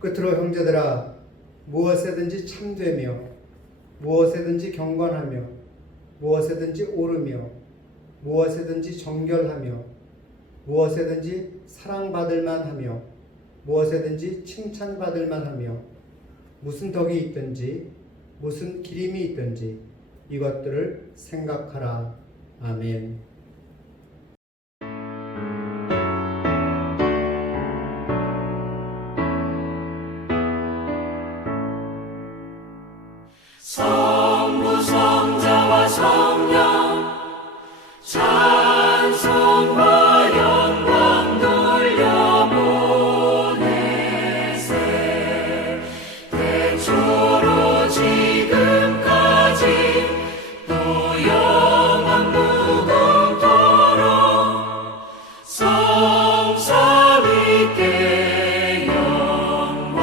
끝으로 형제들아, 무엇에든지 참되며 무엇에든지 경건하며 무엇에든지 옳으며 무엇에든지 정결하며 무엇에든지 사랑받을 만하며 무엇에든지 칭찬받을 만하며 무슨 덕이 있든지 무슨 기림이 있든지 이것들을 생각하라. 아멘. 성부 성자와 성령 찬송과 영광 돌려보내세. 대초로 지금까지 또 영원 무궁토록 성삼위께 영광.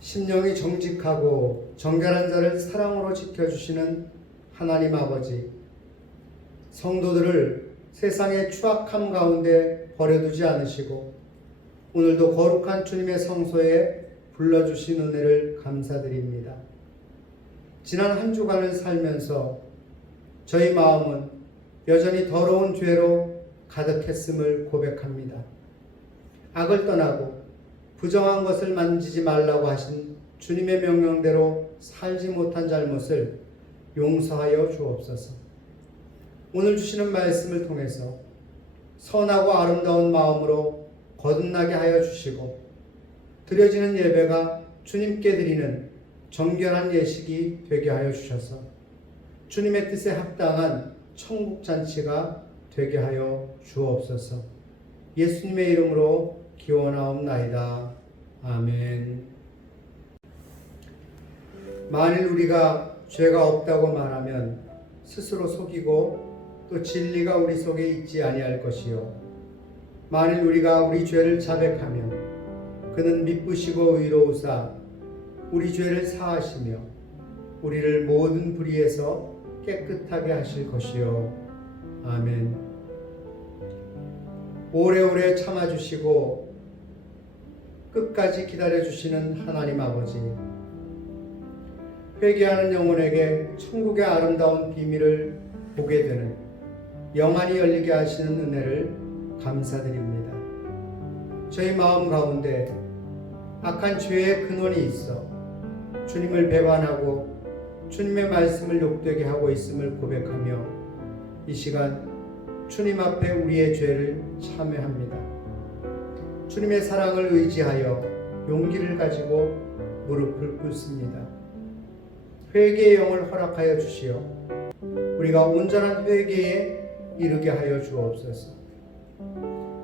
심령이 정직하고 정결한 자를 사랑으로 지켜주시는 하나님 아버지, 성도들을 세상의 추악함 가운데 버려두지 않으시고 오늘도 거룩한 주님의 성소에 불러주신 은혜를 감사드립니다. 지난 한 주간을 살면서 저희 마음은 여전히 더러운 죄로 가득했음을 고백합니다. 악을 떠나고 부정한 것을 만지지 말라고 하신 주님의 명령대로 살지 못한 잘못을 용서하여 주옵소서. 오늘 주시는 말씀을 통해서 선하고 아름다운 마음으로 거듭나게 하여 주시고 드려지는 예배가 주님께 드리는 정결한 예식이 되게 하여 주셔서 주님의 뜻에 합당한 천국 잔치가 되게 하여 주옵소서. 예수님의 이름으로 기원하옵나이다. 아멘. 만일 우리가 죄가 없다고 말하면 스스로 속이고 또 진리가 우리 속에 있지 아니할 것이요, 만일 우리가 우리 죄를 자백하면 그는 미쁘시고 의로우사 우리 죄를 사하시며 우리를 모든 불의에서 깨끗하게 하실 것이요. 아멘. 오래오래 참아주시고 끝까지 기다려주시는 하나님 아버지, 회개하는 영혼에게 천국의 아름다운 비밀을 보게 되는 영안이 열리게 하시는 은혜를 감사드립니다. 저희 마음 가운데 악한 죄의 근원이 있어 주님을 배반하고 주님의 말씀을 욕되게 하고 있음을 고백하며 이 시간 주님 앞에 우리의 죄를 참회합니다. 주님의 사랑을 의지하여 용기를 가지고 무릎을 꿇습니다. 회개의 영을 허락하여 주시어 우리가 온전한 회개에 이르게 하여 주옵소서.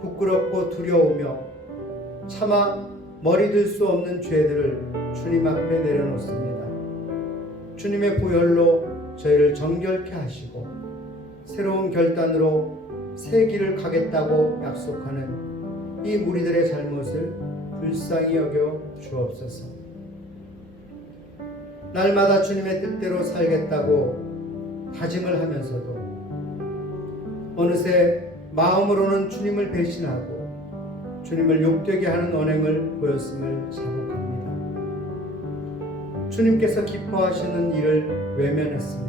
부끄럽고 두려우며 차마 머리들 수 없는 죄들을 주님 앞에 내려놓습니다. 주님의 보혈로 저희를 정결케 하시고 새로운 결단으로 새 길을 가겠다고 약속하는 이 무리들의 잘못을 불쌍히 여겨 주옵소서. 날마다 주님의 뜻대로 살겠다고 다짐을 하면서도 어느새 마음으로는 주님을 배신하고 주님을 욕되게 하는 언행을 보였음을 자복합니다. 주님께서 기뻐하시는 일을 외면했으며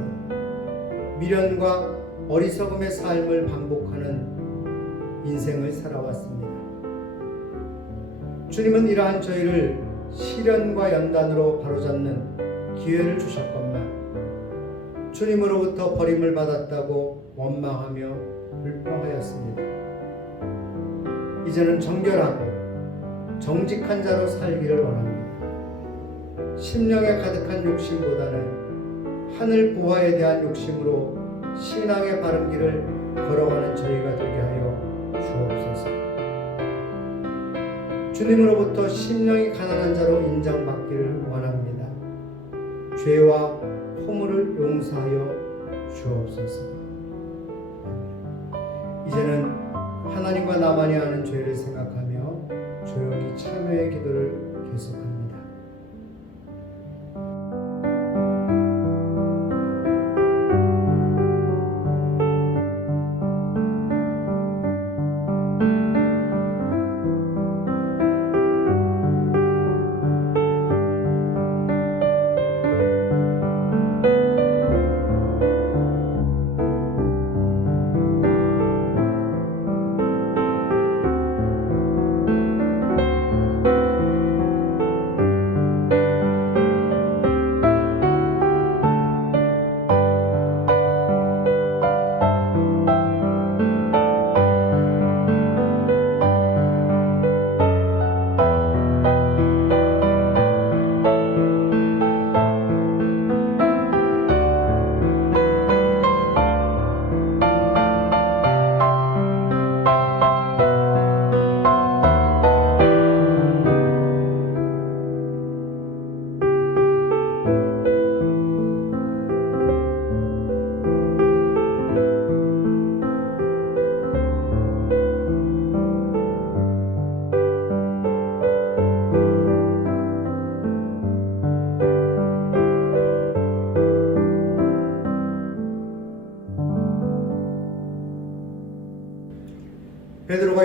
미련과 어리석음의 삶을 반복하는 인생을 살아왔습니다. 주님은 이러한 저희를 시련과 연단으로 바로잡는 기회를 주셨건만 주님으로부터 버림을 받았다고 원망하며 불평하였습니다. 이제는 정결하고 정직한 자로 살기를 원합니다. 심령에 가득한 욕심보다는 하늘 보화에 대한 욕심으로 신앙의 바른 길을 걸어가는 저희가 되게 하여 주옵소서. 주님으로부터 심령이 가난한 자로 인정받기를 원합니다. 죄와 허물을 용서하여 주옵소서. 이제는 하나님과 나만이 아는 죄를 생각하며 조용히 참회의 기도를 계속합니다.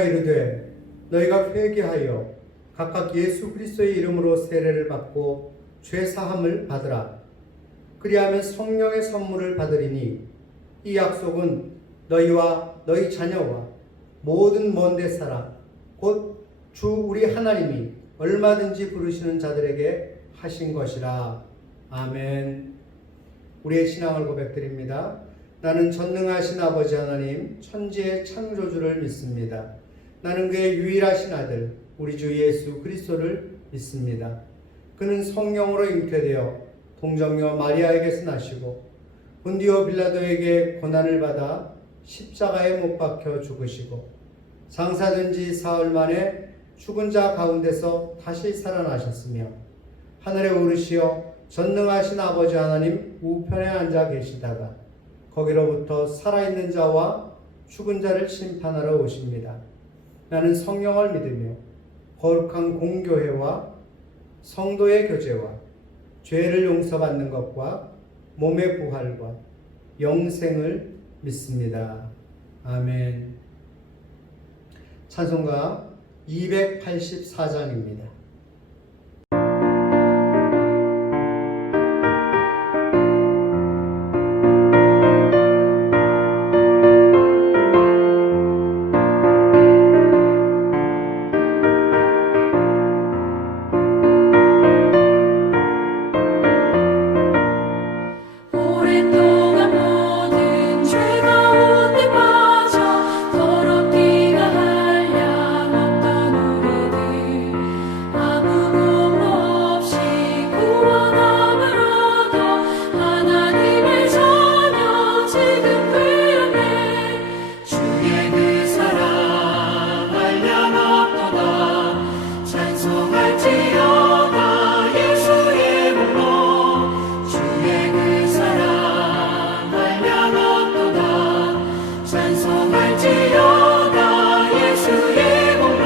이르되 너희가 회개하여 각각 예수 그리스도의 이름으로 세례를 받고 죄 사함을 받으라. 그리하면 성령의 선물을 받으리니 이 약속은 너희와 너희 자녀와 모든 먼데 살아 곧 주 우리 하나님이 얼마든지 부르시는 자들에게 하신 것이라. 아멘. 우리의 신앙을 고백드립니다. 나는 전능하신 아버지 하나님 천지의 창조주를 믿습니다. 나는 그의 유일하신 아들 우리 주 예수 그리스도를 믿습니다. 그는 성령으로 잉태되어 동정녀 마리아에게서 나시고 본디오 빌라도에게 고난을 받아 십자가에 못 박혀 죽으시고 장사된 지 사흘 만에 죽은 자 가운데서 다시 살아나셨으며 하늘에 오르시어 전능하신 아버지 하나님 우편에 앉아 계시다가 거기로부터 살아있는 자와 죽은 자를 심판하러 오십니다. 나는 성령을 믿으며 거룩한 공교회와 성도의 교제와 죄를 용서받는 것과 몸의 부활과 영생을 믿습니다. 아멘. 찬송가 284장입니다. 오랫동안 모든 죄 가운데 빠져 더럽기가 한량없던 우리들 아무 공로 없이 구원함을 얻어 하나님의 자녀 지금 되었네. 주의 그 사랑 한량없도다. 찬송할지어다 예수의 공로. 주의 그 사랑 한량없도다. 찬송할지어다 예수의 공로.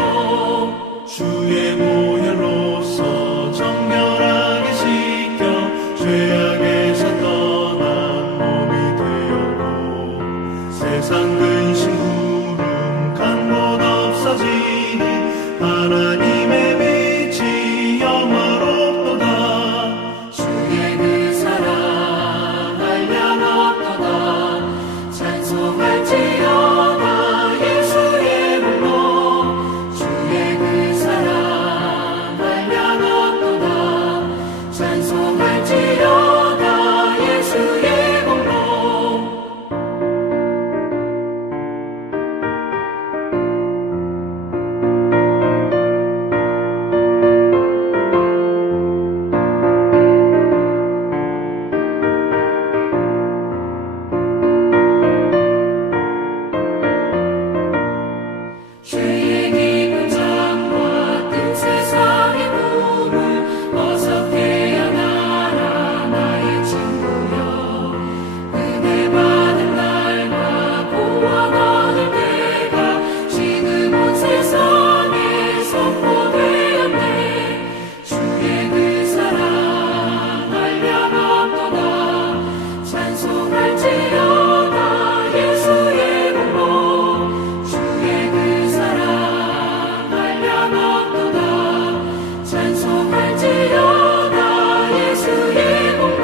주의 보혈로서 정결하게 씻겨 죄악에서 떠난 몸이 되었고 세상 근심 구름 간 곳 없어지니 하나님의 빛이 영화롭도다. 주의 그 사랑 한량없도다. 찬송할지어다 예수의 공로. 주의 그 사랑 한량없도다. 찬송할지어다 예수의 공로. 죄의 깊은 잠과 뜬 세상의 꿈을 어서 깨어나라 나의 친구여. 은혜 받은 날과 구원 얻을 때가 지금 온 세상에 선포되었네. 주의 그 사랑 한량없도다. 찬송할지어다 예수의 공로. 주의 그 사랑 한량없도다. 찬송할지어다 예수의 공로.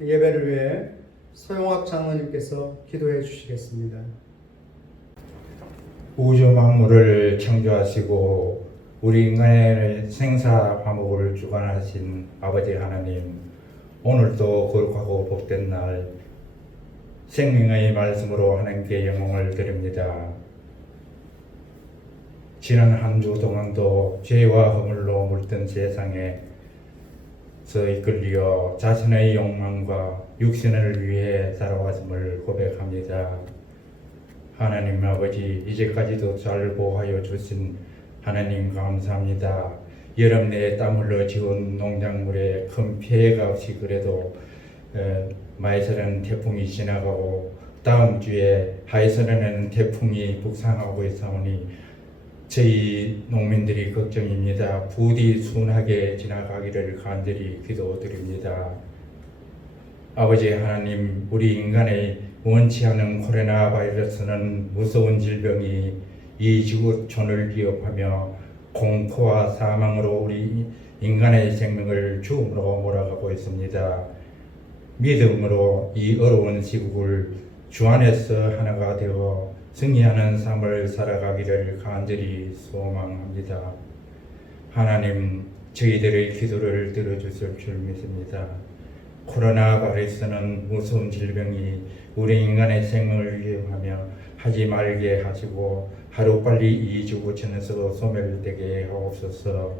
예배를 위해 소영학 장로님께서 기도해 주시겠습니다. 우주 만물을 창조하시고 우리 인간의 생사 화목을 주관하신 아버지 하나님, 오늘도 거룩하고 복된 날 생명의 말씀으로 하나님께 영광을 드립니다. 지난 한 주 동안도 죄와 허물로 물든 세상에 이끌려 자신의 욕망과 육신을 위해 살아왔음을 고백합니다. 하나님 아버지, 이제까지도 잘 보호하여 주신 하나님 감사합니다. 여름 내에 땀 흘러 지은 농작물에 큰 피해가 없이 그래도 마에서는 태풍이 지나가고 다음 주에 하에서는 태풍이 북상하고 있사오니 저희 농민들이 걱정입니다. 부디 순하게 지나가기를 간절히 기도드립니다. 아버지 하나님, 우리 인간의 원치 않은 코로나 바이러스는 무서운 질병이 이 지구촌을 위협하며 공포와 사망으로 우리 인간의 생명을 죽음으로 몰아가고 있습니다. 믿음으로 이 어려운 시국을 주 안에서 하나가 되어 승리하는 삶을 살아가기를 간절히 소망합니다. 하나님, 저희들의 기도를 들어주실 줄 믿습니다. 코로나 바이러스는 무서운 질병이 우리 인간의 생명을 위협하며 하지 말게 하시고 하루빨리 이 지구촌에서 소멸되게 하옵소서.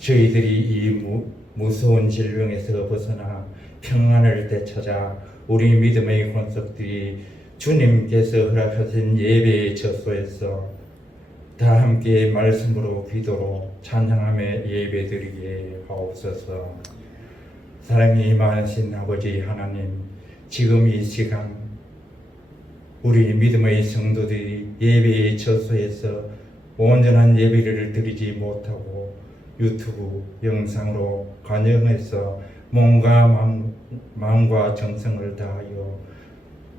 저희들이 이 무서운 질병에서 벗어나 평안을 되찾아 우리 믿음의 권속들이 주님께서 허락하신 예배의 처소에서 다 함께 말씀으로 기도로 찬양하며 예배드리게 하옵소서. 사랑이 많으신 아버지 하나님, 지금 이 시간 우리 믿음의 성도들이 예배의 처소에서 온전한 예배를 드리지 못하고 유튜브 영상으로 관영해서 몸과 마음과 정성을 다하여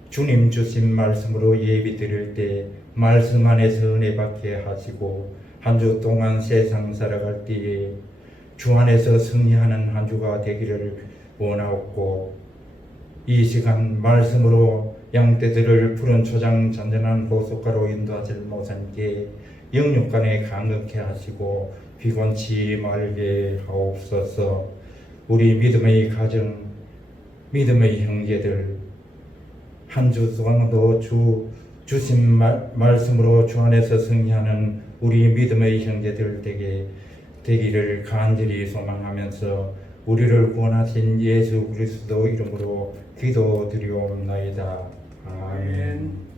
주님 주신 말씀으로 예배 드릴 때 말씀 안에서 은혜 받게 하시고 한 주 동안 세상 살아갈 때에 주 안에서 승리하는 한 주가 되기를 원하옵고, 이 시간 말씀으로 양떼들을 푸른 초장 잔잔한 호숫가로 인도하실 모사님께 영육간에 강건케 하시고 피곤치 말게 하옵소서. 우리 믿음의 가정, 믿음의 형제들 한 주 동안도 주신 말씀으로 주 안에서 승리하는 우리 믿음의 형제들 되기를 간절히 소망하면서 우리를 구원하신 예수 그리스도 이름으로 기도드리옵나이다. 아멘.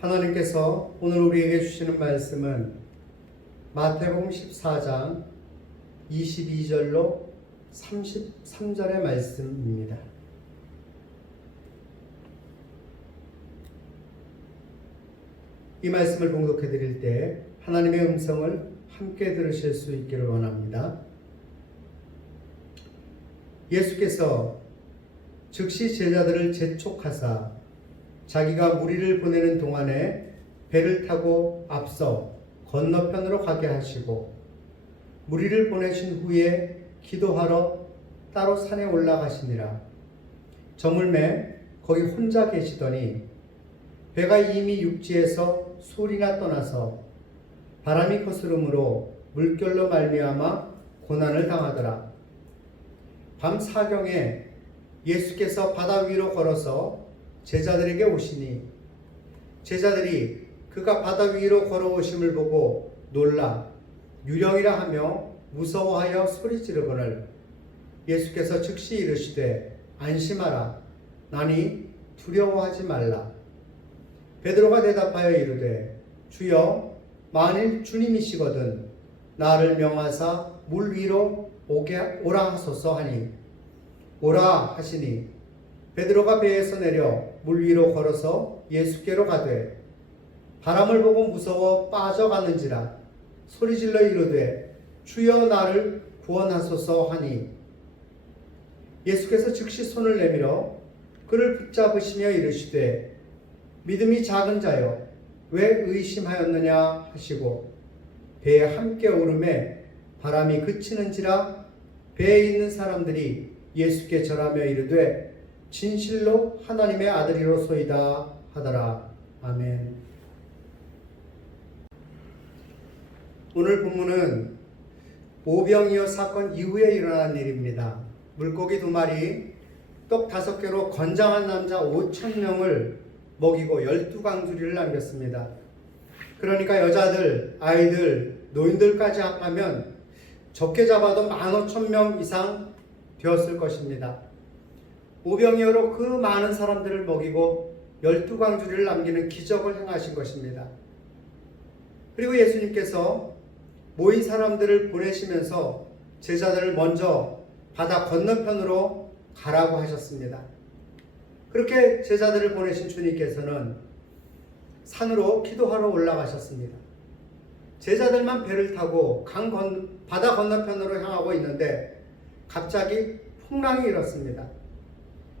하나님께서 오늘 우리에게 주시는 말씀은 마태복음 14장 22절로 33절의 말씀입니다. 이 말씀을 봉독해 드릴 때 하나님의 음성을 함께 들으실 수 있기를 원합니다. 예수께서 즉시 제자들을 재촉하사 자기가 무리를 보내는 동안에 배를 타고 앞서 건너편으로 가게 하시고 무리를 보내신 후에 기도하러 따로 산에 올라가시니라. 저물매 거기 혼자 계시더니 배가 이미 육지에서 소리나 떠나서 바람이 거스름으로 물결로 말미암아 고난을 당하더라. 밤 사경에 예수께서 바다 위로 걸어서 제자들에게 오시니 제자들이 그가 바다 위로 걸어오심을 보고 놀라 유령이라 하며 무서워하여 소리 지르거늘 예수께서 즉시 이르시되 안심하라 나니 두려워하지 말라. 베드로가 대답하여 이르되 주여 만일 주님이시거든 나를 명하사 물 위로 오라 하소서 하니 오라 하시니 베드로가 배에서 내려 물 위로 걸어서 예수께로 가되 바람을 보고 무서워 빠져가는지라 소리질러 이르되 주여 나를 구원하소서 하니 예수께서 즉시 손을 내밀어 그를 붙잡으시며 이르시되 믿음이 작은 자여 왜 의심하였느냐 하시고 배에 함께 오르매 바람이 그치는지라 배에 있는 사람들이 예수께 절하며 이르되 진실로 하나님의 아들이로소이다 하더라. 아멘. 오늘 본문은 오병이어 사건 이후에 일어난 일입니다. 물고기 2마리, 떡 5개로 건장한 남자 5,000명을 먹이고 12강주리를 남겼습니다. 그러니까 여자들, 아이들, 노인들까지 합하면 적게 잡아도 15,000명 이상 되었을 것입니다. 오병이어로 그 많은 사람들을 먹이고 12강주리를 남기는 기적을 행하신 것입니다. 그리고 예수님께서 모인 사람들을 보내시면서 제자들을 먼저 바다 건너편으로 가라고 하셨습니다. 그렇게 제자들을 보내신 주님께서는 산으로 기도하러 올라가셨습니다. 제자들만 배를 타고 바다 건너편으로 향하고 있는데 갑자기 풍랑이 일었습니다.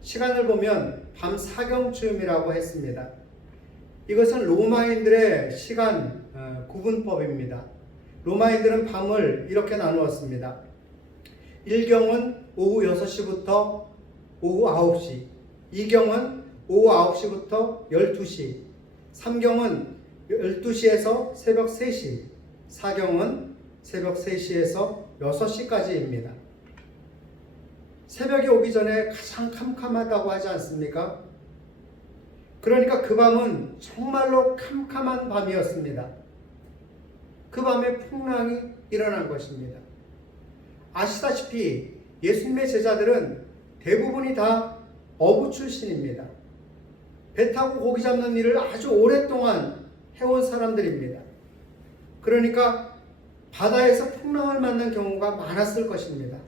시간을 보면 밤 사경쯤이라고 했습니다. 이것은 로마인들의 시간 구분법입니다. 로마인들은 밤을 이렇게 나누었습니다. 1경은 오후 6시부터 오후 9시, 2경은 오후 9시부터 12시, 3경은 12시에서 새벽 3시, 4경은 새벽 3시에서 6시까지입니다. 새벽이 오기 전에 가장 캄캄하다고 하지 않습니까? 그러니까 그 밤은 정말로 캄캄한 밤이었습니다. 그 밤에 풍랑이 일어난 것입니다. 아시다시피 예수님의 제자들은 대부분이 다 어부 출신입니다. 배 타고 고기 잡는 일을 아주 오랫동안 해온 사람들입니다. 그러니까 바다에서 풍랑을 맞는 경우가 많았을 것입니다.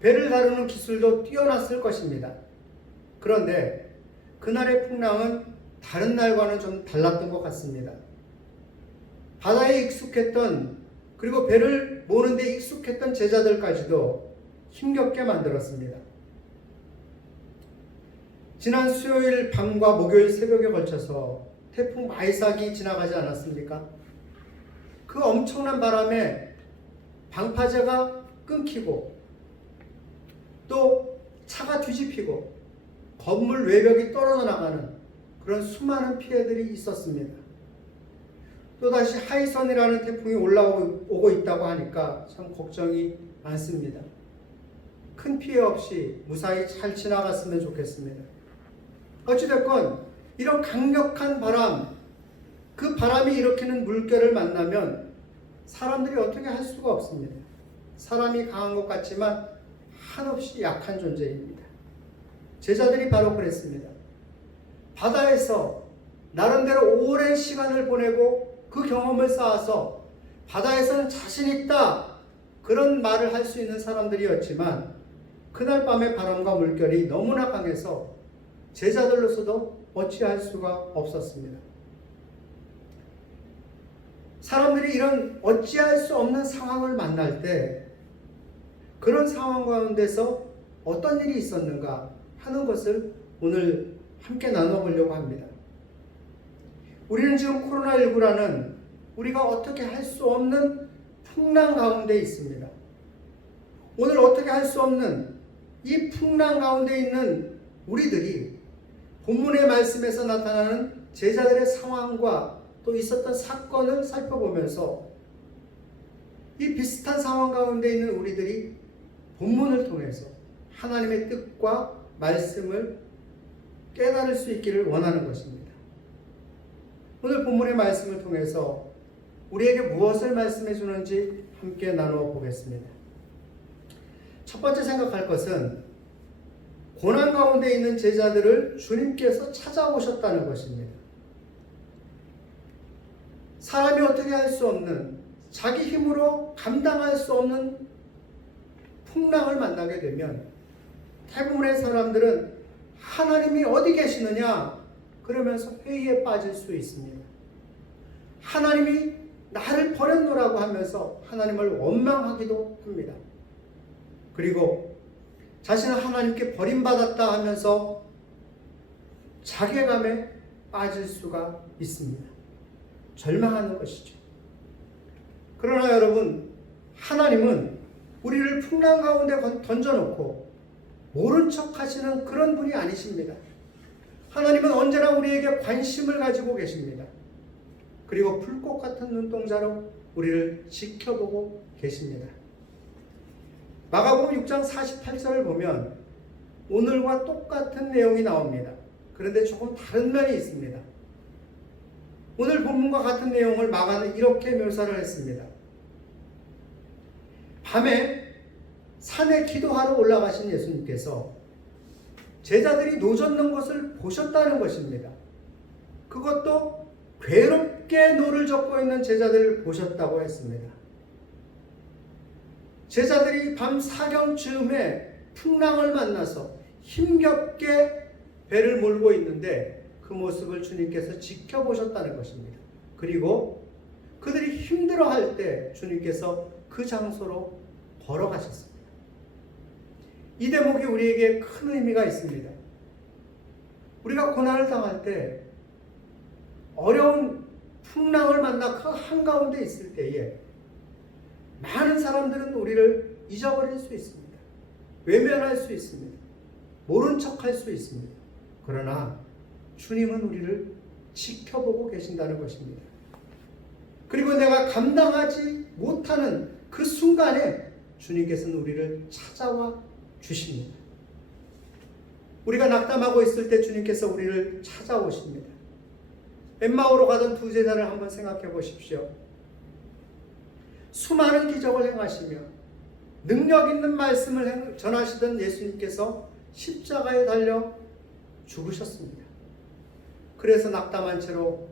배를 다루는 기술도 뛰어났을 것입니다. 그런데 그날의 풍랑은 다른 날과는 좀 달랐던 것 같습니다. 바다에 익숙했던, 그리고 배를 모는 데 익숙했던 제자들까지도 힘겹게 만들었습니다. 지난 수요일 밤과 목요일 새벽에 걸쳐서 태풍 마이삭이 지나가지 않았습니까? 그 엄청난 바람에 방파제가 끊기고 또 차가 뒤집히고 건물 외벽이 떨어져 나가는 그런 수많은 피해들이 있었습니다. 또다시 하이선이라는 태풍이 올라오고 있다고 하니까 참 걱정이 많습니다. 큰 피해 없이 무사히 잘 지나갔으면 좋겠습니다. 어찌됐건 이런 강력한 바람, 그 바람이 일으키는 물결을 만나면 사람들이 어떻게 할 수가 없습니다. 사람이 강한 것 같지만 한없이 약한 존재입니다. 제자들이 바로 그랬습니다. 바다에서 나름대로 오랜 시간을 보내고 그 경험을 쌓아서 바다에서는 자신 있다, 그런 말을 할 수 있는 사람들이었지만 그날 밤의 바람과 물결이 너무나 강해서 제자들로서도 어찌할 수가 없었습니다. 사람들이 이런 어찌할 수 없는 상황을 만날 때 그런 상황 가운데서 어떤 일이 있었는가 하는 것을 오늘 함께 나눠보려고 합니다. 우리는 지금 코로나19라는 우리가 어떻게 할 수 없는 풍랑 가운데 있습니다. 오늘 어떻게 할 수 없는 이 풍랑 가운데 있는 우리들이 본문의 말씀에서 나타나는 제자들의 상황과 또 있었던 사건을 살펴보면서 이 비슷한 상황 가운데 있는 우리들이 본문을 통해서 하나님의 뜻과 말씀을 깨달을 수 있기를 원하는 것입니다. 오늘 본문의 말씀을 통해서 우리에게 무엇을 말씀해 주는지 함께 나누어 보겠습니다. 첫 번째 생각할 것은 고난 가운데 있는 제자들을 주님께서 찾아오셨다는 것입니다. 사람이 어떻게 할 수 없는, 자기 힘으로 감당할 수 없는 풍랑을 만나게 되면 대부분의 사람들은 하나님이 어디 계시느냐 그러면서 회의에 빠질 수 있습니다. 하나님이 나를 버렸노라고 하면서 하나님을 원망하기도 합니다. 그리고 자신은 하나님께 버림받았다 하면서 자괴감에 빠질 수가 있습니다. 절망하는 것이죠. 그러나 여러분, 하나님은 우리를 풍랑 가운데 던져놓고 모른 척 하시는 그런 분이 아니십니다. 하나님은 언제나 우리에게 관심을 가지고 계십니다. 그리고 불꽃 같은 눈동자로 우리를 지켜보고 계십니다. 마가복음 6장 48절을 보면 오늘과 똑같은 내용이 나옵니다. 그런데 조금 다른 면이 있습니다. 오늘 본문과 같은 내용을 마가는 이렇게 묘사를 했습니다. 밤에 산에 기도하러 올라가신 예수님께서 제자들이 노젓는 것을 보셨다는 것입니다. 그것도 괴롭게 노를 젓고 있는 제자들을 보셨다고 했습니다. 제자들이 밤 사경쯤에 풍랑을 만나서 힘겹게 배를 몰고 있는데 그 모습을 주님께서 지켜보셨다는 것입니다. 그리고 그들이 힘들어할 때 주님께서 그 장소로 걸어가셨습니다. 이 대목이 우리에게 큰 의미가 있습니다. 우리가 고난을 당할 때 어려운 풍랑을 만나 그 한가운데 있을 때에 많은 사람들은 우리를 잊어버릴 수 있습니다. 외면할 수 있습니다. 모른 척할 수 있습니다. 그러나 주님은 우리를 지켜보고 계신다는 것입니다. 그리고 내가 감당하지 못하는 그 순간에 주님께서는 우리를 찾아와 주십니다. 우리가 낙담하고 있을 때 주님께서 우리를 찾아오십니다. 엠마오로 가던 두 제자를 한번 생각해 보십시오. 수많은 기적을 행하시며 능력 있는 말씀을 전하시던 예수님께서 십자가에 달려 죽으셨습니다. 그래서 낙담한 채로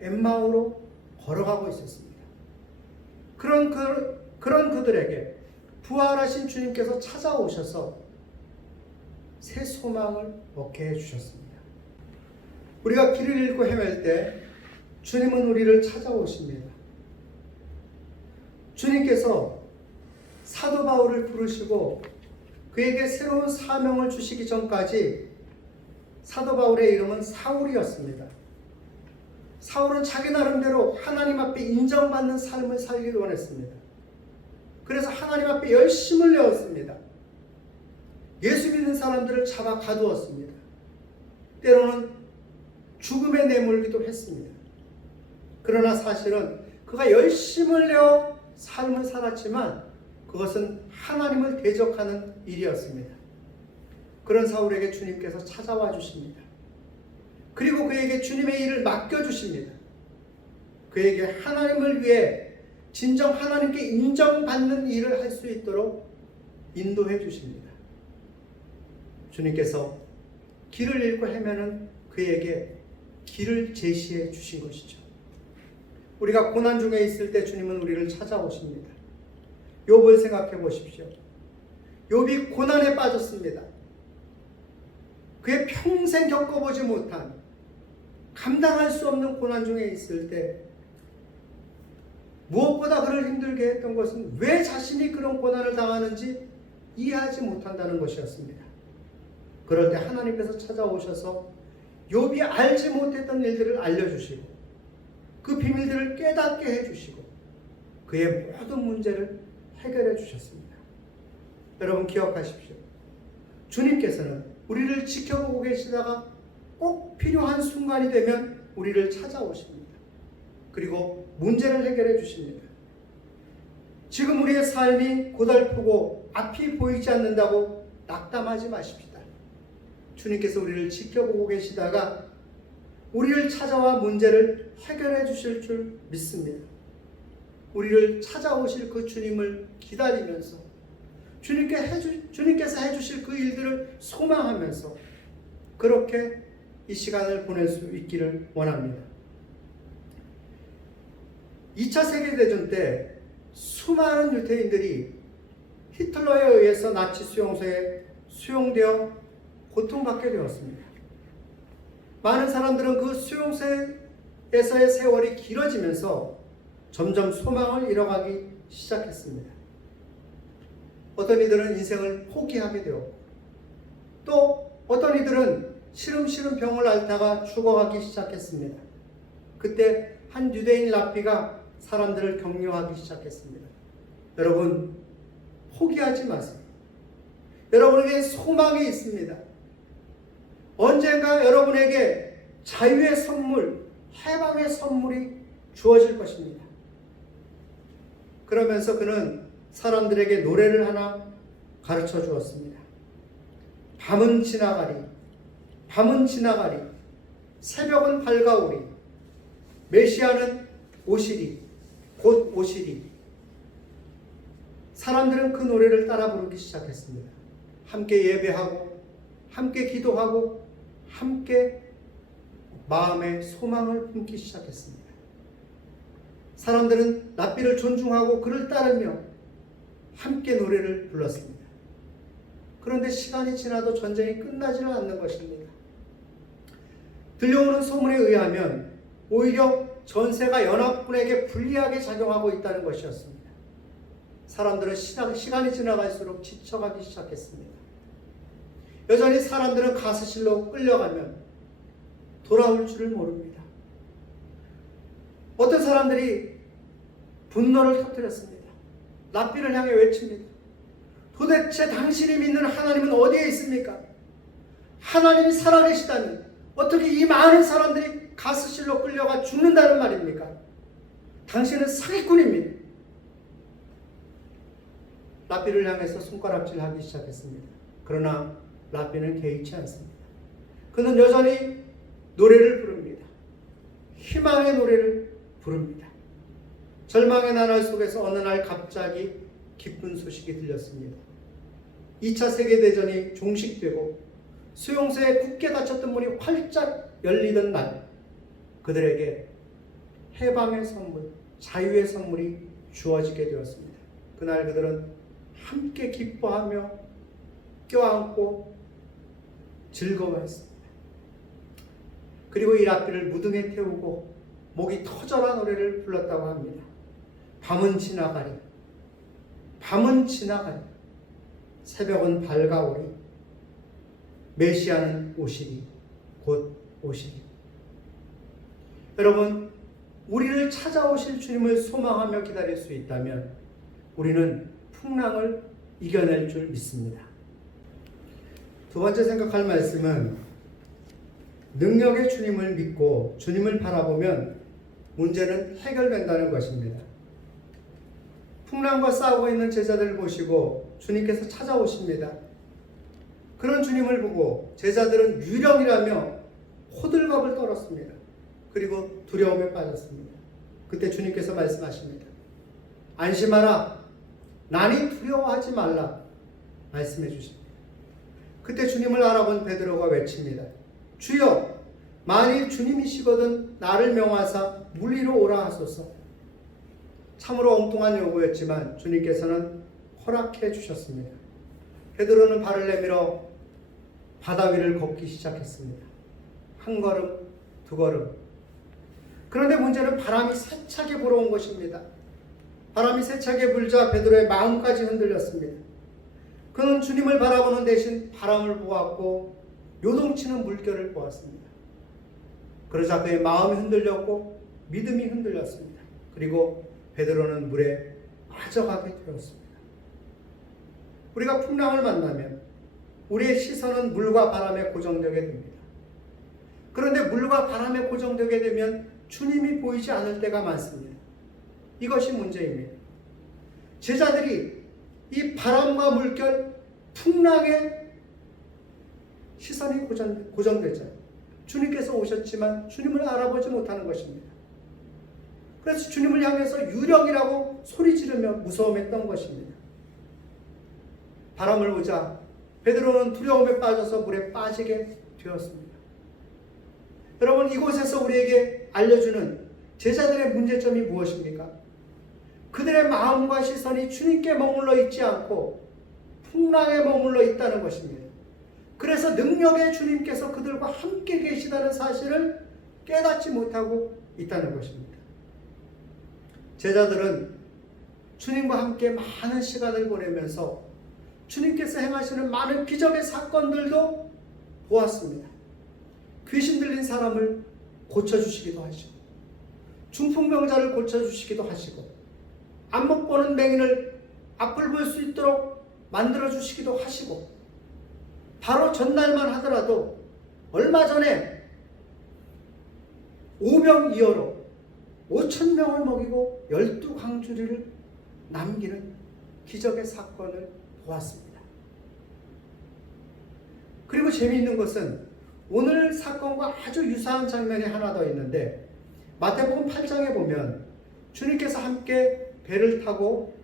엠마오로 걸어가고 있었습니다. 그런 그들에게 부활하신 주님께서 찾아오셔서 새 소망을 얻게 해주셨습니다. 우리가 길을 잃고 헤맬 때 주님은 우리를 찾아오십니다. 주님께서 사도 바울을 부르시고 그에게 새로운 사명을 주시기 전까지 사도 바울의 이름은 사울이었습니다. 사울은 자기 나름대로 하나님 앞에 인정받는 삶을 살기를 원했습니다. 그래서 하나님 앞에 열심을 내었습니다. 예수 믿는 사람들을 잡아 가두었습니다. 때로는 죽음에 내몰기도 했습니다. 그러나 사실은 그가 열심을 내어 삶을 살았지만 그것은 하나님을 대적하는 일이었습니다. 그런 사울에게 주님께서 찾아와 주십니다. 그리고 그에게 주님의 일을 맡겨주십니다. 그에게 하나님을 위해 진정 하나님께 인정받는 일을 할 수 있도록 인도해 주십니다. 주님께서 길을 잃고 헤매는 그에게 길을 제시해 주신 것이죠. 우리가 고난 중에 있을 때 주님은 우리를 찾아오십니다. 욥을 생각해 보십시오. 욥이 고난에 빠졌습니다. 그의 평생 겪어보지 못한 감당할 수 없는 고난 중에 있을 때 무엇보다 그를 힘들게 했던 것은 왜 자신이 그런 고난을 당하는지 이해하지 못한다는 것이었습니다. 그럴 때 하나님께서 찾아오셔서 욥이 알지 못했던 일들을 알려주시고 그 비밀들을 깨닫게 해주시고 그의 모든 문제를 해결해 주셨습니다. 여러분 기억하십시오. 주님께서는 우리를 지켜보고 계시다가 꼭 필요한 순간이 되면 우리를 찾아오십니다. 그리고 문제를 해결해 주십니다. 지금 우리의 삶이 고달프고 앞이 보이지 않는다고 낙담하지 마십시다. 주님께서 우리를 지켜보고 계시다가 우리를 찾아와 문제를 해결해 주실 줄 믿습니다. 우리를 찾아오실 그 주님을 기다리면서 주님께서 해주실 그 일들을 소망하면서 그렇게 이 시간을 보낼 수 있기를 원합니다. 2차 세계대전 때 수많은 유태인들이 히틀러에 의해서 나치 수용소에 수용되어 고통받게 되었습니다. 많은 사람들은 그 수용소에서의 세월이 길어지면서 점점 소망을 잃어가기 시작했습니다. 어떤 이들은 인생을 포기하게 되었고 또 어떤 이들은 시름시름 병을 앓다가 죽어가기 시작했습니다. 그때 한 유대인 랍비가 사람들을 격려하기 시작했습니다. 여러분 포기하지 마세요. 여러분에게 소망이 있습니다. 언젠가 여러분에게 자유의 선물, 해방의 선물이 주어질 것입니다. 그러면서 그는 사람들에게 노래를 하나 가르쳐 주었습니다. 밤은 지나가리, 밤은 지나가리, 새벽은 밝아오리, 메시아는 오시리, 곧 오시리. 사람들은 그 노래를 따라 부르기 시작했습니다. 함께 예배하고, 함께 기도하고, 함께 마음의 소망을 품기 시작했습니다. 사람들은 랍비를 존중하고 그를 따르며 함께 노래를 불렀습니다. 그런데 시간이 지나도 전쟁이 끝나지는 않는 것입니다. 들려오는 소문에 의하면 오히려 전세가 연합군에게 불리하게 작용하고 있다는 것이었습니다. 사람들은 시간이 지나갈수록 지쳐가기 시작했습니다. 여전히 사람들은 가스실로 끌려가면 돌아올 줄을 모릅니다. 어떤 사람들이 분노를 터뜨렸습니다. 랍비를 향해 외칩니다. 도대체 당신이 믿는 하나님은 어디에 있습니까? 하나님이 살아계시다면 어떻게 이 많은 사람들이 가스실로 끌려가 죽는다는 말입니까? 당신은 사기꾼입니다. 랍비를 향해서 손가락질하기 시작했습니다. 그러나 랍비는 개의치 않습니다. 그는 여전히 노래를 부릅니다. 희망의 노래를 부릅니다. 절망의 나날 속에서 어느 날 갑자기 기쁜 소식이 들렸습니다. 2차 세계대전이 종식되고 수용소에 굳게 닫혔던 문이 활짝 열리던 날, 그들에게 해방의 선물, 자유의 선물이 주어지게 되었습니다. 그날 그들은 함께 기뻐하며 껴안고 즐거워했습니다. 그리고 이 랍비를 무등에 태우고 목이 터져라 노래를 불렀다고 합니다. 밤은 지나가리, 밤은 지나가리, 새벽은 밝아오리, 메시아는 오시리, 곧 오시리. 여러분, 우리를 찾아오실 주님을 소망하며 기다릴 수 있다면 우리는 풍랑을 이겨낼 줄 믿습니다. 두 번째 생각할 말씀은 능력의 주님을 믿고 주님을 바라보면 문제는 해결된다는 것입니다. 풍랑과 싸우고 있는 제자들을 보시고 주님께서 찾아오십니다. 그런 주님을 보고 제자들은 유령이라며 호들갑을 떨었습니다. 그리고 두려움에 빠졌습니다. 그때 주님께서 말씀하십니다. 안심하라, 나니 두려워하지 말라 말씀해 주십니다. 그때 주님을 알아본 베드로가 외칩니다. 주여, 만일 주님이시거든 나를 명하사 물 위로 오라 하소서. 참으로 엉뚱한 요구였지만 주님께서는 허락해 주셨습니다. 베드로는 발을 내밀어 바다 위를 걷기 시작했습니다. 한 걸음, 두 걸음. 그런데 문제는 바람이 세차게 불어온 것입니다. 바람이 세차게 불자 베드로의 마음까지 흔들렸습니다. 그는 주님을 바라보는 대신 바람을 보았고 요동치는 물결을 보았습니다. 그러자 그의 마음이 흔들렸고 믿음이 흔들렸습니다. 그리고 베드로는 물에 빠져가게 되었습니다. 우리가 풍랑을 만나면 우리의 시선은 물과 바람에 고정되게 됩니다. 그런데 물과 바람에 고정되게 되면 주님이 보이지 않을 때가 많습니다. 이것이 문제입니다. 제자들이 이 바람과 물결, 풍랑에 시선이 고정되죠. 주님께서 오셨지만 주님을 알아보지 못하는 것입니다. 그래서 주님을 향해서 유령이라고 소리 지르며 무서움했던 것입니다. 바람을 보자 베드로는 두려움에 빠져서 물에 빠지게 되었습니다. 여러분, 이곳에서 우리에게 알려주는 제자들의 문제점이 무엇입니까? 그들의 마음과 시선이 주님께 머물러 있지 않고 풍랑에 머물러 있다는 것입니다. 그래서 능력의 주님께서 그들과 함께 계시다는 사실을 깨닫지 못하고 있다는 것입니다. 제자들은 주님과 함께 많은 시간을 보내면서 주님께서 행하시는 많은 기적의 사건들도 보았습니다. 귀신 들린 사람을 고쳐주시기도 하시고, 중풍병자를 고쳐주시기도 하시고, 안목 보는 맹인을 앞을 볼 수 있도록 만들어주시기도 하시고, 바로 전날만 하더라도 얼마 전에 오병이어로 5,000명을 먹이고 12광주리를 남기는 기적의 사건을 보았습니다. 그리고 재미있는 것은 오늘 사건과 아주 유사한 장면이 하나 더 있는데 마태복음 8장에 보면 주님께서 함께 배를 타고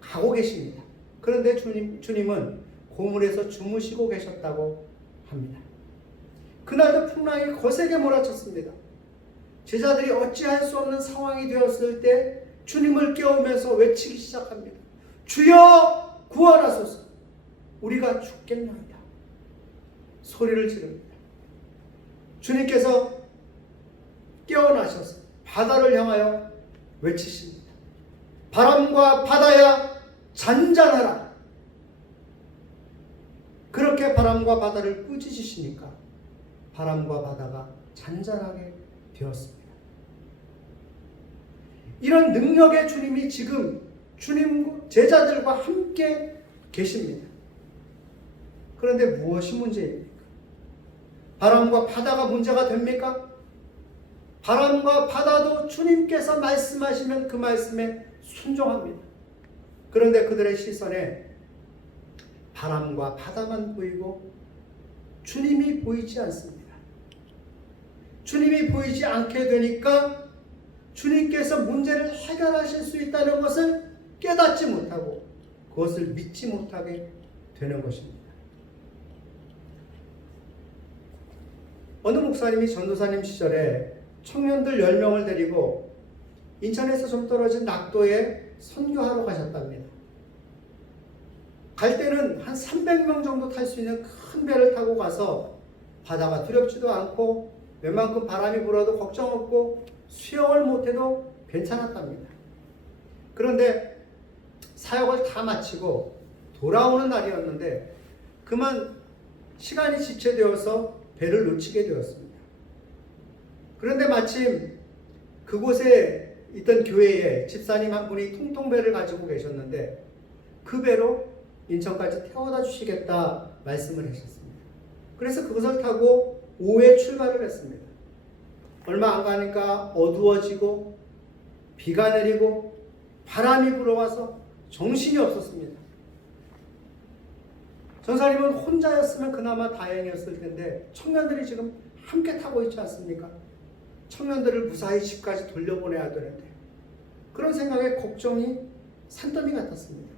가고 계십니다. 그런데 주님은 고물에서 주무시고 계셨다고 합니다. 그날도 풍랑이 거세게 몰아쳤습니다. 제자들이 어찌할 수 없는 상황이 되었을 때 주님을 깨우면서 외치기 시작합니다. 주여 구원하소서, 우리가 죽겠나이다. 소리를 지릅니다. 주님께서 깨어나셔서 바다를 향하여 외치십니다. 바람과 바다야 잔잔하라. 그렇게 바람과 바다를 꾸짖으시니까 바람과 바다가 잔잔하게 되었습니다. 이런 능력의 주님이 지금 주님 제자들과 함께 계십니다. 그런데 무엇이 문제입니까? 바람과 바다가 문제가 됩니까? 바람과 바다도 주님께서 말씀하시면 그 말씀에 순종합니다. 그런데 그들의 시선에 바람과 바다만 보이고 주님이 보이지 않습니다. 주님이 보이지 않게 되니까 주님께서 문제를 해결하실 수 있다는 것을 깨닫지 못하고 그것을 믿지 못하게 되는 것입니다. 어느 목사님이 전도사님 시절에 청년들 10명을 데리고 인천에서 좀 떨어진 낙도에 선교하러 가셨답니다. 갈 때는 한 300명 정도 탈 수 있는 큰 배를 타고 가서 바다가 두렵지도 않고 웬만큼 바람이 불어도 걱정 없고 수영을 못해도 괜찮았답니다. 그런데 사역을 다 마치고 돌아오는 날이었는데 그만 시간이 지체되어서 배를 놓치게 되었습니다. 그런데 마침 그곳에 있던 교회에 집사님 한 분이 통통배를 가지고 계셨는데 그 배로 인천까지 태워다 주시겠다 말씀을 하셨습니다. 그래서 그것을 타고 오후에 출발을 했습니다. 얼마 안 가니까 어두워지고 비가 내리고 바람이 불어와서 정신이 없었습니다. 전사님은 혼자였으면 그나마 다행이었을 텐데 청년들이 지금 함께 타고 있지 않습니까? 청년들을 무사히 집까지 돌려보내야 되는데 그런 생각에 걱정이 산더미 같았습니다.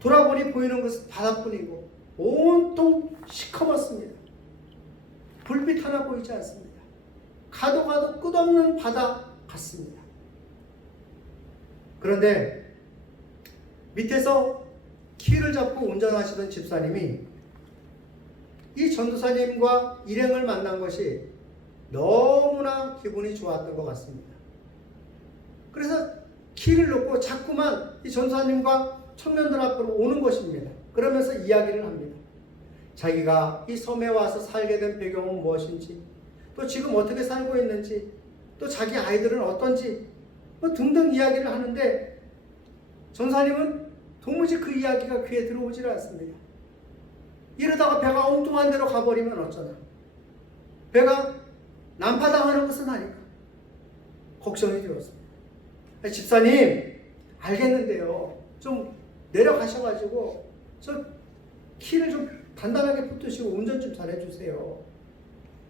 돌아보니 보이는 것은 바다뿐이고 온통 시커멓습니다. 불빛 하나 보이지 않습니다. 가도 가도 끝없는 바다 같습니다. 그런데 밑에서 키를 잡고 운전하시던 집사님이 이 전도사님과 일행을 만난 것이 너무나 기분이 좋았던 것 같습니다. 그래서 키를 놓고 자꾸만 이 전도사님과 청년들 앞으로 오는 것입니다. 그러면서 이야기를 합니다. 자기가 이 섬에 와서 살게 된 배경은 무엇인지, 또 지금 어떻게 살고 있는지, 또 자기 아이들은 어떤지 등등 이야기를 하는데 전사님은 도무지 그 이야기가 귀에 들어오질 않습니다. 이러다가 배가 엉뚱한 데로 가버리면 어쩌나. 배가 난파당하는 것은 아닐까. 걱정이 되었습니다. 집사님 알겠는데요. 좀 내려가셔가지고 저 키를 좀 단단하게 붙드시고 운전 좀 잘해주세요.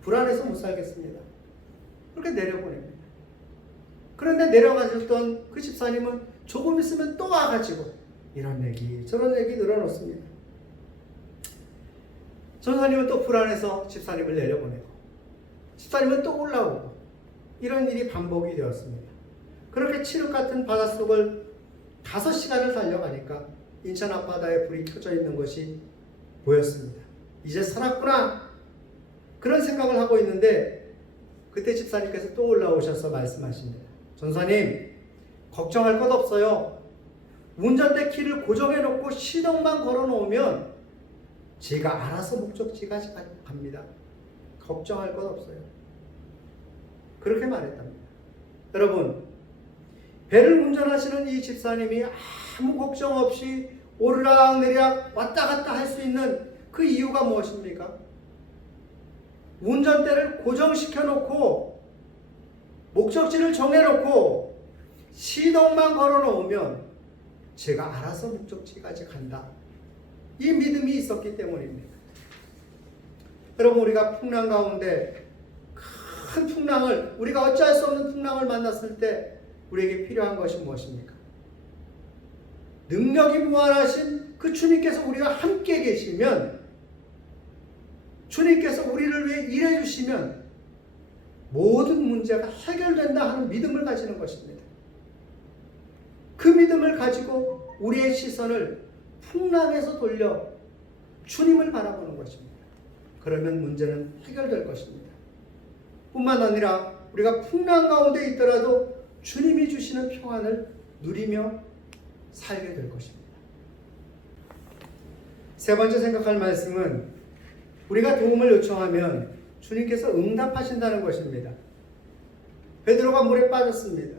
불안해서 못 살겠습니다. 그렇게 내려보냅니다. 그런데 내려가셨던 그 집사님은 조금 있으면 또 와가지고 이런 얘기 저런 얘기 늘어놓습니다. 전사님은 또 불안해서 집사님을 내려보내고 집사님은 또 올라오고 이런 일이 반복이 되었습니다. 그렇게 칠흑 같은 바닷속을 5시간을 달려가니까 인천 앞바다에 불이 켜져 있는 것이 보였습니다. 이제 살았구나 그런 생각을 하고 있는데 그때 집사님께서 또 올라오셔서 말씀하십니다. 전사님 걱정할 것 없어요. 운전대 키를 고정해 놓고 시동만 걸어 놓으면 제가 알아서 목적지까지 갑니다. 걱정할 것 없어요. 그렇게 말했답니다. 여러분, 배를 운전하시는 이 집사님이 아무 걱정 없이 오르락내리락 왔다 갔다 할 수 있는 그 이유가 무엇입니까? 운전대를 고정시켜 놓고 목적지를 정해놓고 시동만 걸어놓으면 제가 알아서 목적지까지 간다. 이 믿음이 있었기 때문입니다. 여러분, 우리가 풍랑 가운데 큰 풍랑을, 우리가 어찌할 수 없는 풍랑을 만났을 때 우리에게 필요한 것이 무엇입니까? 능력이 무한하신 그 주님께서 우리가 함께 계시면, 주님께서 우리를 위해 일해 주시면 모든 문제가 해결된다 하는 믿음을 가지는 것입니다. 그 믿음을 가지고 우리의 시선을 풍랑에서 돌려 주님을 바라보는 것입니다. 그러면 문제는 해결될 것입니다. 뿐만 아니라 우리가 풍랑 가운데 있더라도 주님이 주시는 평안을 누리며 살게 될 것입니다. 세 번째 생각할 말씀은 우리가 도움을 요청하면 주님께서 응답하신다는 것입니다. 베드로가 물에 빠졌습니다.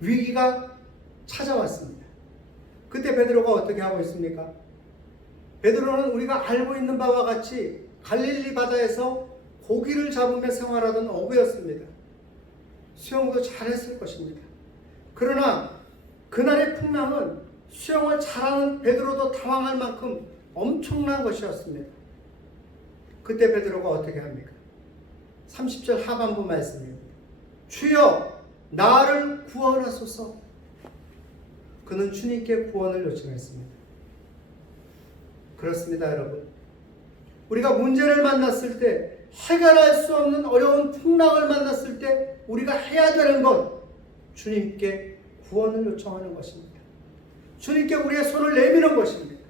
위기가 찾아왔습니다. 그때 베드로가 어떻게 하고 있습니까? 베드로는 우리가 알고 있는 바와 같이 갈릴리 바다에서 고기를 잡으며 생활하던 어부였습니다. 수영도 잘했을 것입니다. 그러나 그날의 풍랑은 수영을 잘하는 베드로도 당황할 만큼 엄청난 것이었습니다. 그때 베드로가 어떻게 합니까? 30절 하반부 말씀입니다. 주여 나를 구원하소서. 그는 주님께 구원을 요청했습니다. 그렇습니다, 여러분. 우리가 문제를 만났을 때, 해결할 수 없는 어려운 풍랑을 만났을 때 우리가 해야 되는 것, 주님께 구원을 요청하는 것입니다. 주님께 우리의 손을 내미는 것입니다.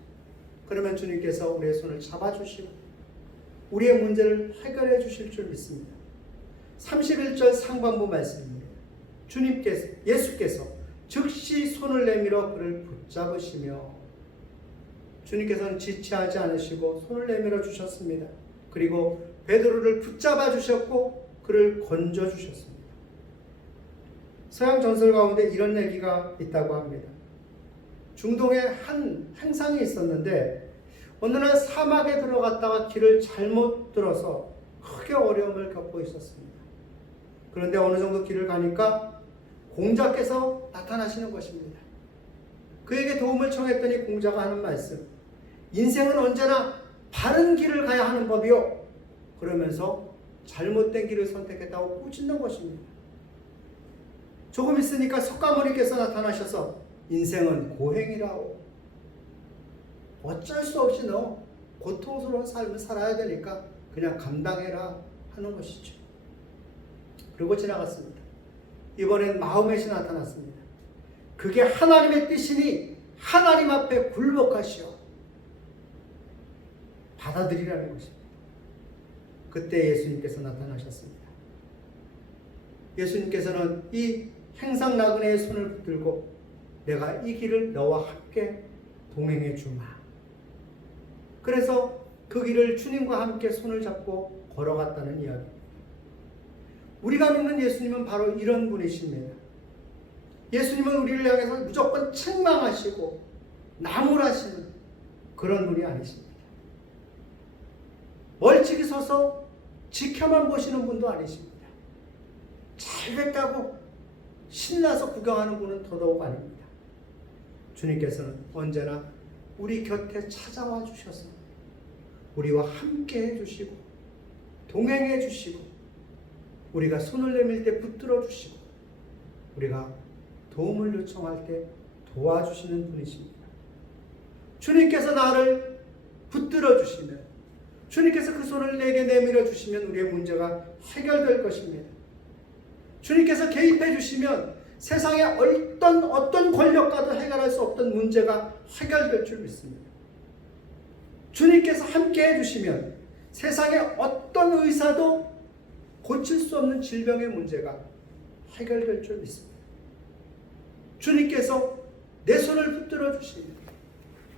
그러면 주님께서 우리의 손을 잡아주시고 우리의 문제를 해결해 주실 줄 믿습니다. 31절 상반부 말씀입니다. 예수께서 즉시 손을 내밀어 그를 붙잡으시며, 주님께서는 지체하지 않으시고 손을 내밀어 주셨습니다. 그리고 베드로를 붙잡아 주셨고 그를 건져 주셨습니다. 서양 전설 가운데 이런 얘기가 있다고 합니다. 중동에 한 행상이 있었는데 어느 날 사막에 들어갔다가 길을 잘못 들어서 크게 어려움을 겪고 있었습니다. 그런데 어느 정도 길을 가니까 공자께서 나타나시는 것입니다. 그에게 도움을 청했더니 공자가 하는 말씀, 인생은 언제나 바른 길을 가야 하는 법이요, 그러면서 잘못된 길을 선택했다고 꾸짖는 것입니다. 조금 있으니까 석가모니께서 나타나셔서 인생은 고행이라오, 어쩔 수 없이 너 고통스러운 삶을 살아야 되니까 그냥 감당해라 하는 것이죠. 그리고 지나갔습니다. 이번엔 마호멧이 나타났습니다. 그게 하나님의 뜻이니 하나님 앞에 굴복하시오, 받아들이라는 것입니다. 그때 예수님께서 나타나셨습니다. 예수님께서는 이 행상 나그네의 손을 붙들고 내가 이 길을 너와 함께 동행해 주마. 그래서 그 길을 주님과 함께 손을 잡고 걸어갔다는 이야기입니다. 우리가 믿는 예수님은 바로 이런 분이십니다. 예수님은 우리를 향해서 무조건 책망하시고 나무라시는 그런 분이 아니십니다. 멀찍이 서서 지켜만 보시는 분도 아니십니다. 잘됐다고 신나서 구경하는 분은 더더욱 아닙니다. 주님께서는 언제나 우리 곁에 찾아와 주셔서 우리와 함께 해주시고 동행해 주시고 우리가 손을 내밀 때 붙들어 주시고 우리가 도움을 요청할 때 도와주시는 분이십니다. 주님께서 나를 붙들어 주시면, 주님께서 그 손을 내게 내밀어 주시면 우리의 문제가 해결될 것입니다. 주님께서 개입해 주시면 세상의 어떤 권력과도 해결할 수 없던 문제가 해결될 줄 믿습니다. 주님께서 함께 해주시면 세상의 어떤 의사도 고칠 수 없는 질병의 문제가 해결될 줄 믿습니다. 주님께서 내 손을 붙들어 주시면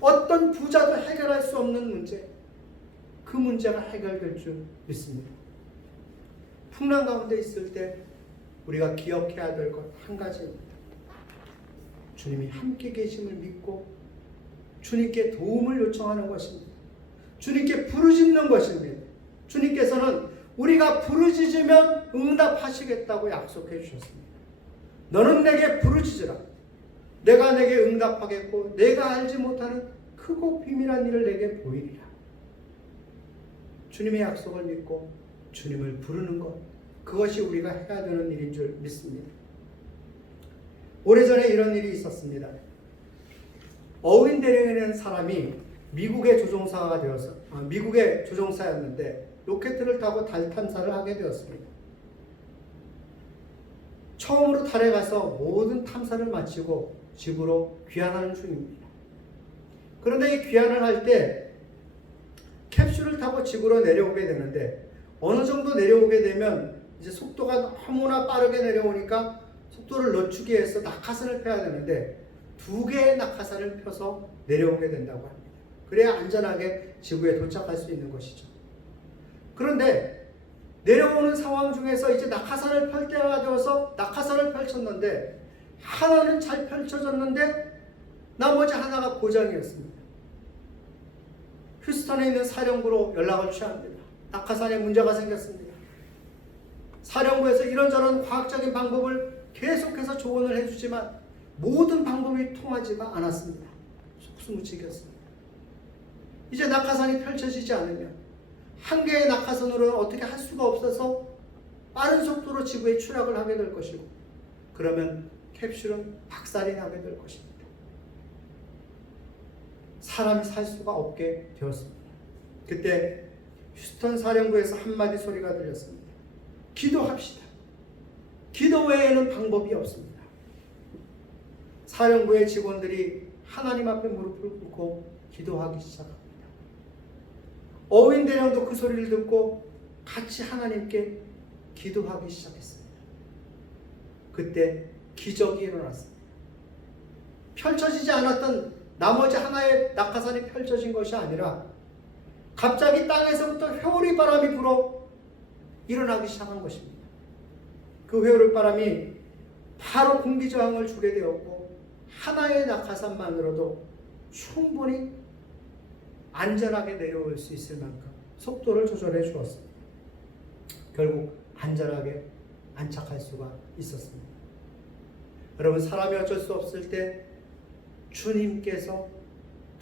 어떤 부자도 해결할 수 없는 문제, 그 문제가 해결될 줄 믿습니다. 풍랑 가운데 있을 때 우리가 기억해야 될 것 한 가지입니다. 주님이 함께 계심을 믿고 주님께 도움을 요청하는 것입니다. 주님께 부르짖는 것입니다. 주님께서는 우리가 부르짖으면 응답하시겠다고 약속해 주셨습니다. 너는 내게 부르짖으라. 내가 내게 응답하겠고 내가 알지 못하는 크고 비밀한 일을 내게 보이리라. 주님의 약속을 믿고 주님을 부르는 것, 그것이 우리가 해야 되는 일인 줄 믿습니다. 오래전에 이런 일이 있었습니다. 어윈 대령이라는 사람이 미국의 조종사였는데 로켓을 타고 달 탐사를 하게 되었습니다. 처음으로 달에 가서 모든 탐사를 마치고 지구로 귀환하는 중입니다. 그런데 이 귀환을 할 때 캡슐을 타고 지구로 내려오게 되는데 어느 정도 내려오게 되면 이제 속도가 너무나 빠르게 내려오니까 속도를 늦추기 위해서 낙하산을 펴야 되는데 2개의 낙하산을 펴서 내려오게 된다고 합니다. 그래야 안전하게 지구에 도착할 수 있는 것이죠. 그런데 내려오는 상황 중에서 이제 낙하산을 펼 때가 되어서 낙하산을 펼쳤는데 하나는 잘 펼쳐졌는데 나머지 하나가 고장이었습니다. 휴스턴에 있는 사령부로 연락을 취합니다. 낙하산에 문제가 생겼습니다. 사령부에서 이런저런 과학적인 방법을 계속해서 조언을 해주지만 모든 방법이 통하지가 않았습니다. 속수무책이었습니다. 이제 낙하산이 펼쳐지지 않으면 한 개의 낙하산으로는 어떻게 할 수가 없어서 빠른 속도로 지구에 추락을 하게 될 것이고 그러면 캡슐은 박살이 나게 될 것입니다. 사람이 살 수가 없게 되었습니다. 그때 휴스턴 사령부에서 한마디 소리가 들렸습니다. 기도합시다. 기도 외에는 방법이 없습니다. 사령부의 직원들이 하나님 앞에 무릎을 꿇고 기도하기 시작합니다. 어윈 대령도 그 소리를 듣고 같이 하나님께 기도하기 시작했습니다. 그때 기적이 일어났습니다. 펼쳐지지 않았던 나머지 하나의 낙하산이 펼쳐진 것이 아니라 갑자기 땅에서부터 회오리 바람이 불어 일어나기 시작한 것입니다. 그 회오리 바람이 바로 공기 저항을 주게 되었고 하나의 낙하산만으로도 충분히 안전하게 내려올 수 있을 만큼 속도를 조절해 주었습니다. 결국 안전하게 안착할 수가 있었습니다. 여러분, 사람이 어쩔 수 없을 때 주님께서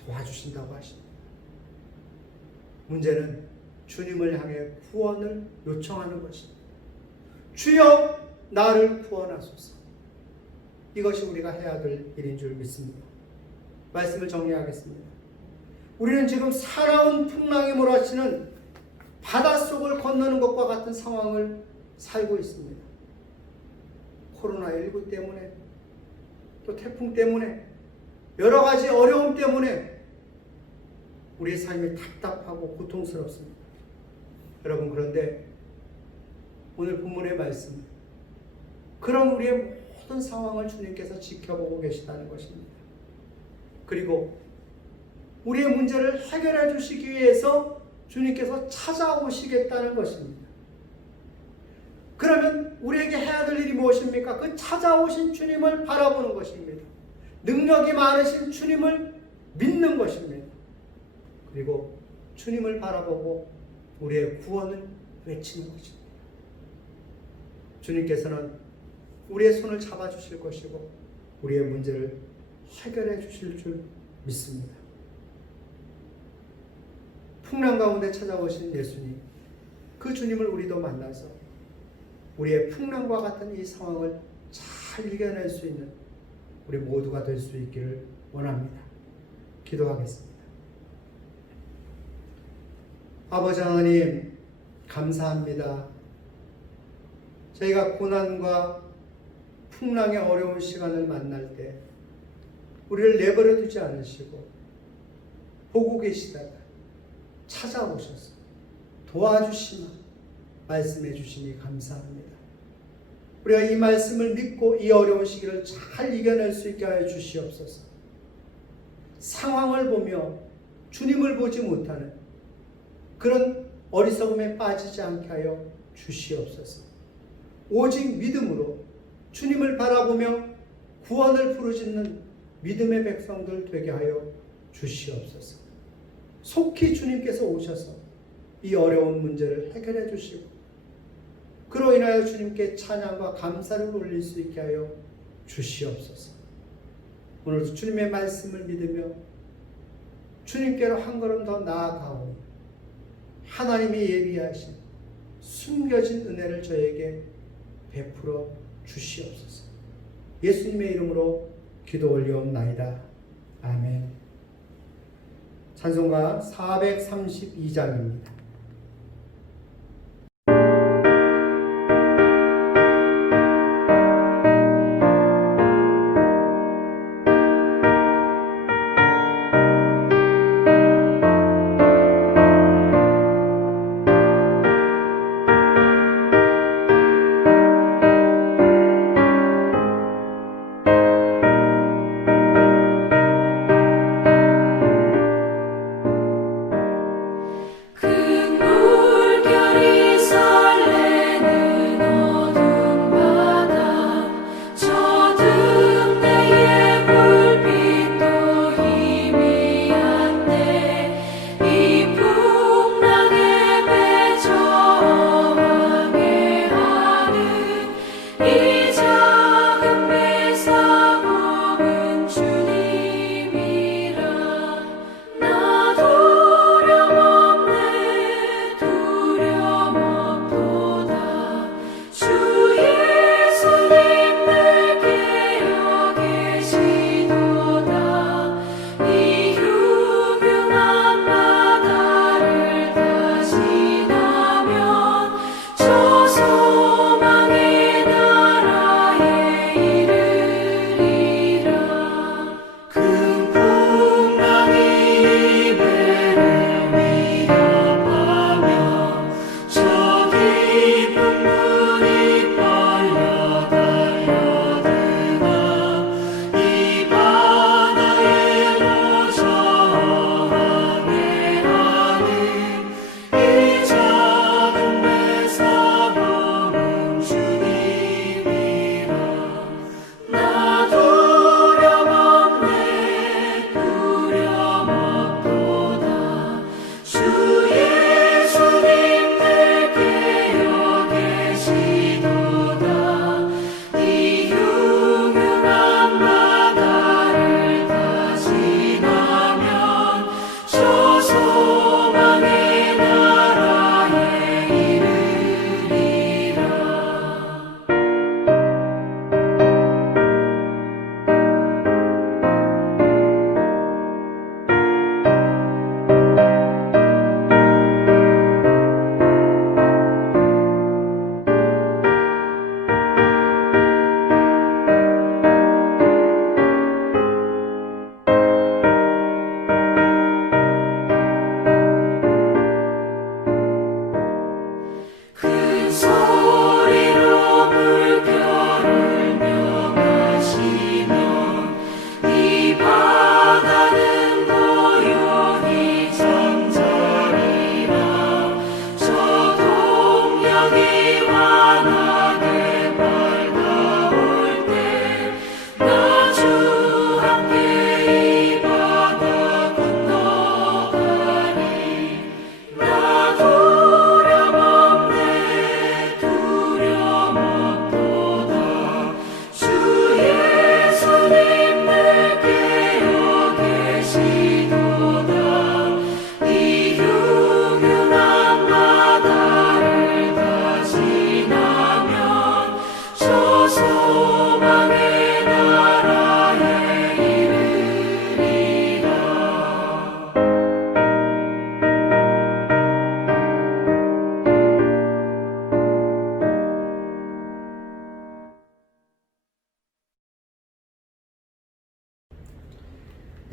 도와주신다고 하십니다. 문제는 주님을 향해 구원을 요청하는 것입니다. 주여 나를 구원하소서. 이것이 우리가 해야 될 일인 줄 믿습니다. 말씀을 정리하겠습니다. 우리는 지금 살아온 풍랑이 몰아치는 바닷속을 건너는 것과 같은 상황을 살고 있습니다. 코로나19 때문에 또 태풍 때문에 여러 가지 어려움 때문에 우리의 삶이 답답하고 고통스럽습니다. 여러분, 그런데 오늘 본문의 말씀, 그런 우리의 모든 상황을 주님께서 지켜보고 계시다는 것입니다. 그리고 우리의 문제를 해결해 주시기 위해서 주님께서 찾아오시겠다는 것입니다. 그러면 우리에게 해야 될 일이 무엇입니까? 그 찾아오신 주님을 바라보는 것입니다. 능력이 많으신 주님을 믿는 것입니다. 그리고 주님을 바라보고 우리의 구원을 외치는 것입니다. 주님께서는 우리의 손을 잡아주실 것이고 우리의 문제를 해결해 주실 줄 믿습니다. 풍랑 가운데 찾아오신 예수님, 그 주님을 우리도 만나서 우리의 풍랑과 같은 이 상황을 잘 이겨낼 수 있는 우리 모두가 될 수 있기를 원합니다. 기도하겠습니다. 아버지 하나님, 감사합니다. 저희가 고난과 풍랑의 어려운 시간을 만날 때 우리를 내버려 두지 않으시고 보고 계시다가 찾아오셔서 도와주시며 말씀해 주시니 감사합니다. 우리가 이 말씀을 믿고 이 어려운 시기를 잘 이겨낼 수 있게 하여 주시옵소서. 상황을 보며 주님을 보지 못하는 그런 어리석음에 빠지지 않게 하여 주시옵소서. 오직 믿음으로 주님을 바라보며 구원을 부르짖는 믿음의 백성들 되게 하여 주시옵소서. 속히 주님께서 오셔서 이 어려운 문제를 해결해 주시고 그로 인하여 주님께 찬양과 감사를 올릴 수 있게 하여 주시옵소서. 오늘도 주님의 말씀을 믿으며 주님께로 한 걸음 더 나아가오니 하나님이 예비하신 숨겨진 은혜를 저에게 베풀어 주시옵소서. 예수님의 이름으로 기도 올리옵나이다. 아멘. 찬송가 432장입니다.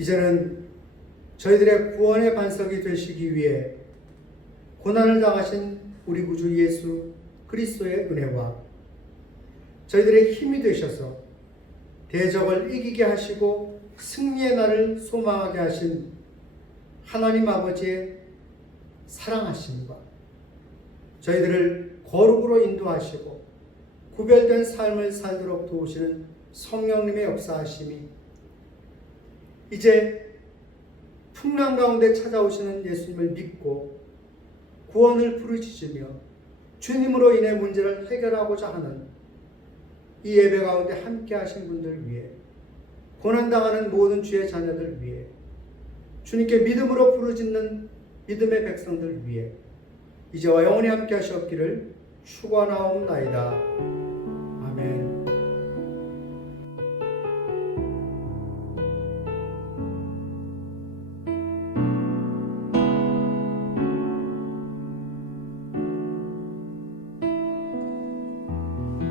이제는 저희들의 구원의 반석이 되시기 위해 고난을 당하신 우리 구주 예수 그리스도의 은혜와 저희들의 힘이 되셔서 대적을 이기게 하시고 승리의 날을 소망하게 하신 하나님 아버지의 사랑하심과 저희들을 거룩으로 인도하시고 구별된 삶을 살도록 도우시는 성령님의 역사하심이 이제 풍랑 가운데 찾아오시는 예수님을 믿고 구원을 부르짖으며 주님으로 인해 문제를 해결하고자 하는 이 예배 가운데 함께 하신 분들 위해, 고난당하는 모든 주의 자녀들 위해, 주님께 믿음으로 부르짖는 믿음의 백성들 위해 이제와 영원히 함께 하시옵기를 축원하옵나이다. 아멘.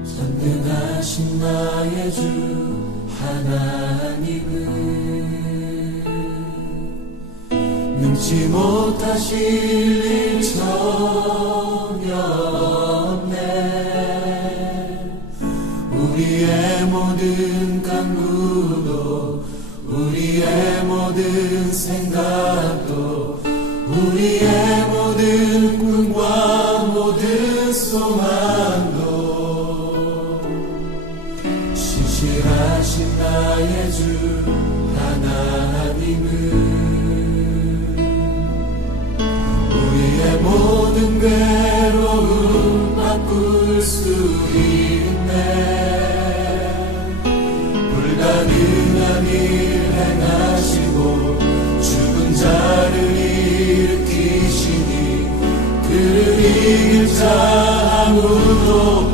전능하신 나의 주 하나님은 능치 못하실 일 전혀 없네. 우리의 모든 간구도 우리의 모든 생각도 우리의 모든 꿈과 모든 소망도 신실하신 나의 주 하나님은 우리의 모든 괴로움 바꿀 수 있네. 불가능한 일 행하시고 죽은 자를 일으키시니 그를 이길 자 아무도